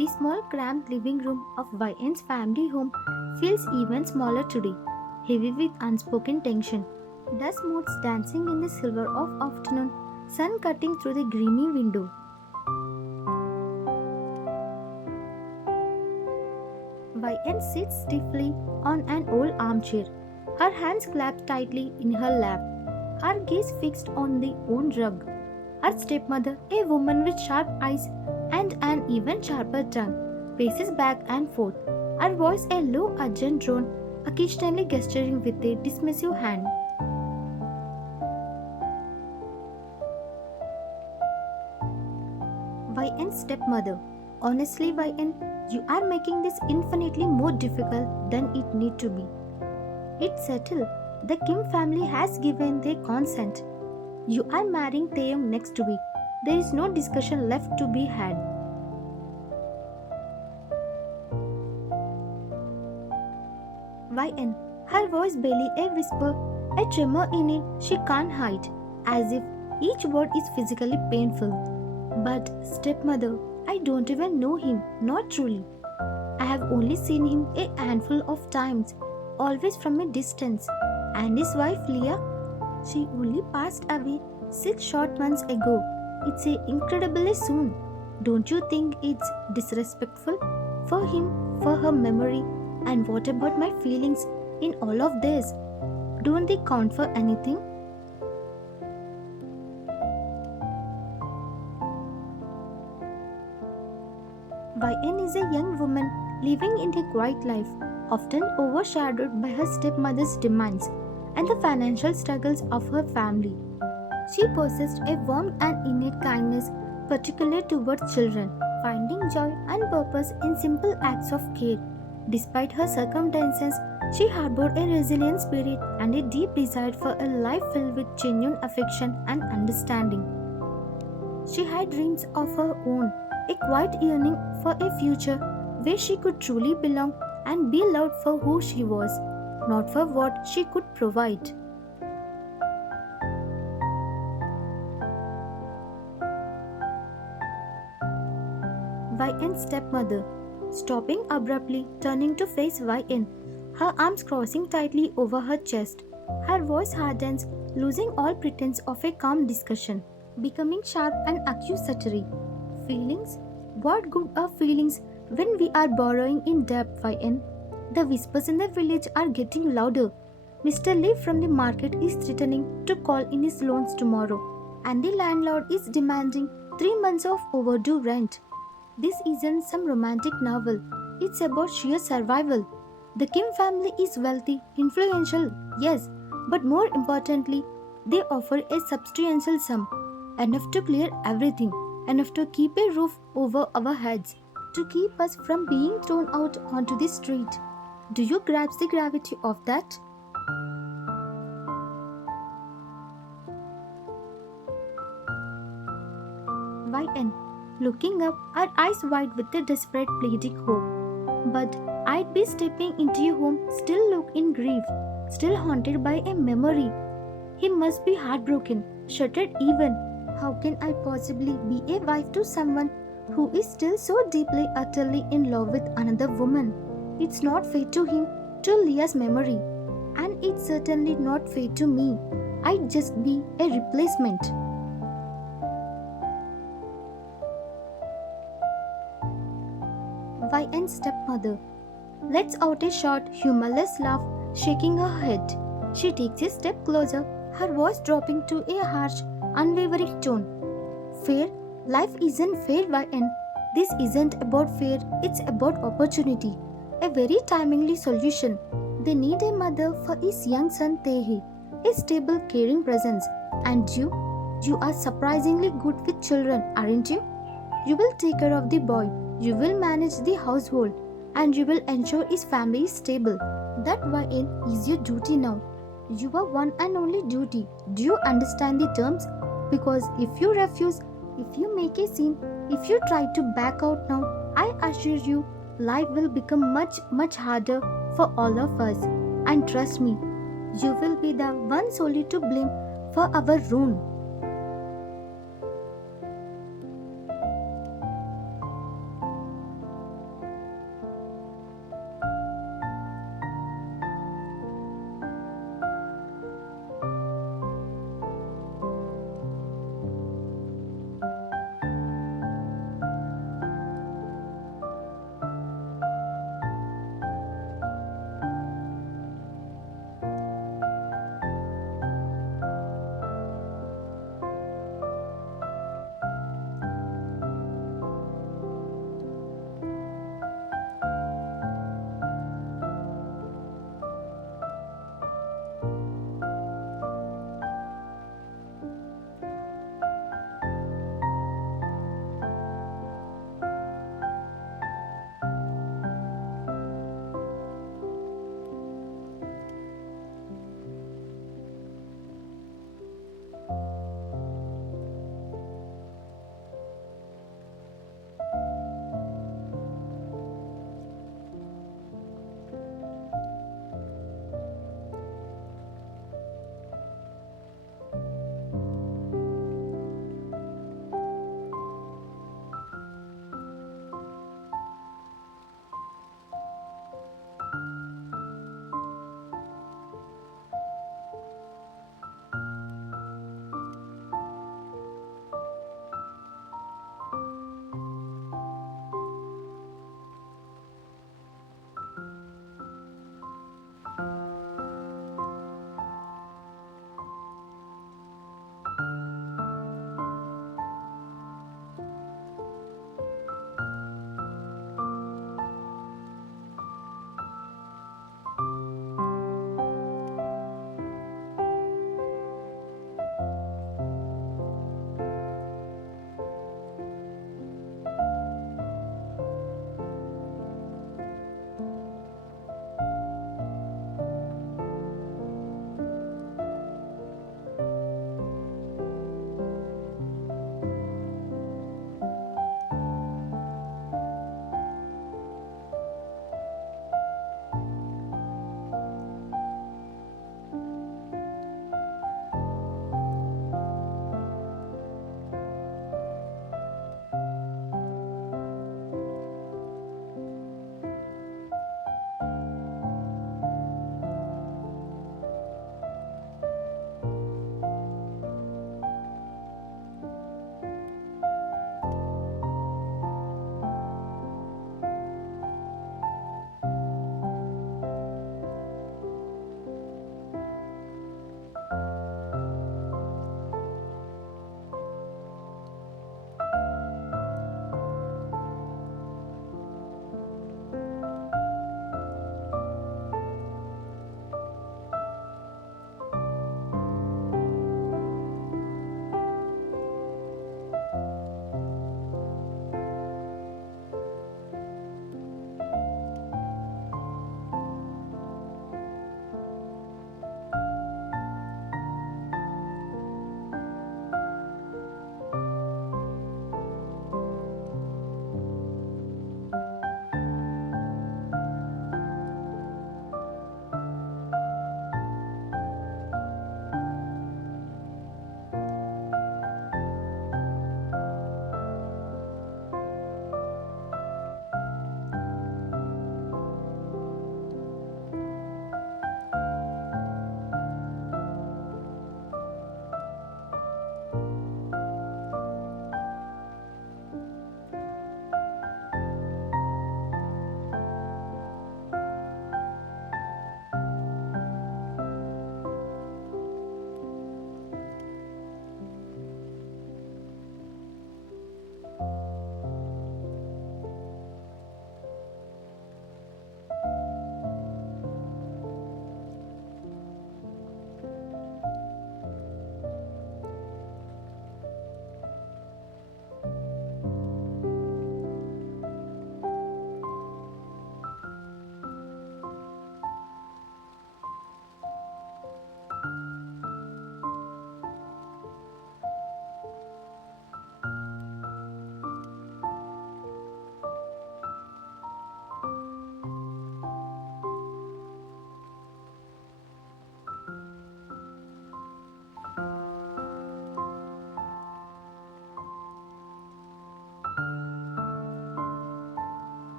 The small cramped living room of YN's family home feels even smaller today, heavy with unspoken tension. Dust motes dancing in the silver of afternoon, sun cutting through the grimy window. YN sits stiffly on an old armchair, her hands clasped tightly in her lap, her gaze fixed on the own rug. Her stepmother, a woman with sharp eyes and an even sharper tongue, paces back and forth, her voice a low, urgent drone, occasionally gesturing with a dismissive hand. YN stepmother. Honestly, YN, you are making this infinitely more difficult than it need to be. It's settled. The Kim family has given their consent. You are marrying Taehyung next week. There is no discussion left to be had. YN. Her voice barely a whisper, a tremor in it she can't hide, as if each word is physically painful. But, stepmother, I don't even know him, not truly. I have only seen him a handful of times, always from a distance. And his wife Leah, she only passed away 6 short months ago. It's incredibly soon. Don't you think it's disrespectful for him, for her memory? And what about my feelings in all of this? Don't they count for anything? YN is a young woman living in a quiet life, often overshadowed by her stepmother's demands and the financial struggles of her family. She possessed a warm and innate kindness, particularly towards children, finding joy and purpose in simple acts of care. Despite her circumstances, she harbored a resilient spirit and a deep desire for a life filled with genuine affection and understanding. She had dreams of her own, a quiet yearning for a future where she could truly belong and be loved for who she was, not for what she could provide. YN stepmother, stopping abruptly, turning to face YN, her arms crossing tightly over her chest. Her voice hardens, losing all pretense of a calm discussion, becoming sharp and accusatory. Feelings? What good are feelings when we are borrowing in debt, YN? The whispers in the village are getting louder. Mr. Lee from the market is threatening to call in his loans tomorrow, and the landlord is demanding 3 months of overdue rent. This isn't some romantic novel, it's about sheer survival. The Kim family is wealthy, influential, yes, but more importantly, they offer a substantial sum, enough to clear everything, enough to keep a roof over our heads, to keep us from being thrown out onto the street. Do you grasp the gravity of that? YN, looking up, her eyes wide with a desperate pleading hope. But I'd be stepping into your home, still look in grief, still haunted by a memory. He must be heartbroken, shattered even. How can I possibly be a wife to someone who is still so deeply, utterly in love with another woman? It's not fair to him, to Leah's memory, and it's certainly not fair to me. I'd just be a replacement. YN stepmother lets out a short, humorless laugh, shaking her head. She takes a step closer, her voice dropping to a harsh, unwavering tone. Fair? Life isn't fair, YN. This isn't about fear, it's about opportunity. A very timely solution. They need a mother for his young son Taehy, a stable, caring presence. And you are surprisingly good with children, aren't you? You will take care of the boy, you will manage the household, and you will ensure his family is stable. That YN is your duty now. Your one and only duty. Do you understand the terms? Because if you refuse, if you make a scene, if you try to back out now, I assure you, life will become much harder for all of us. And trust me, you will be the one solely to blame for our ruin.